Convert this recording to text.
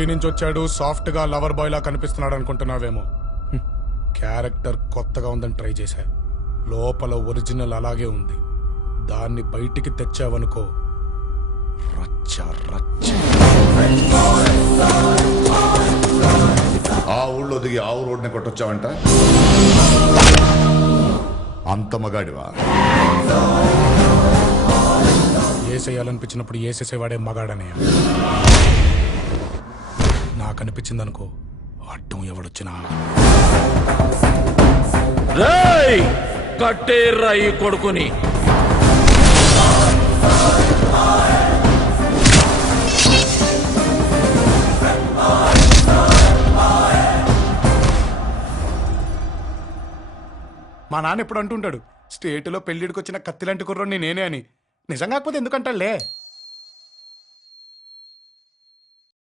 City నుంచి వచ్చాడు, soft గా లవర్ బాయ్ లా కనిపిస్తున్నాడు అనుకుంటున్నావేమో. క్యారెక్టర్ కొత్తగా ఉందని ట్రై చేశా. లోపల ఒరిజినల్ అలాగే ఉంది. దాన్ని బయటికి తెచ్చావనుకో, రచ్చ రచ్చ. ఆ ఊళ్ళో దిగి ఆ రోడ్ని కొట్టొచ్చావంట. అంత మగాడివా? ఏసేయాలనిపించినప్పుడు ఏసేసేవాడే మగాడనే. నాకు అనిపించింది అనుకో, అడ్డం ఎవడొచ్చినా కట్టేర్రా ఈ కొడుకుని. మా నాన్న ఎప్పుడు అంటుంటాడు, స్టేటులో పెళ్లిడికి వచ్చిన కత్తిలాంటి కుర్రోని నేనే అని. నిజం కాకపోతే ఎందుకంటాడులే.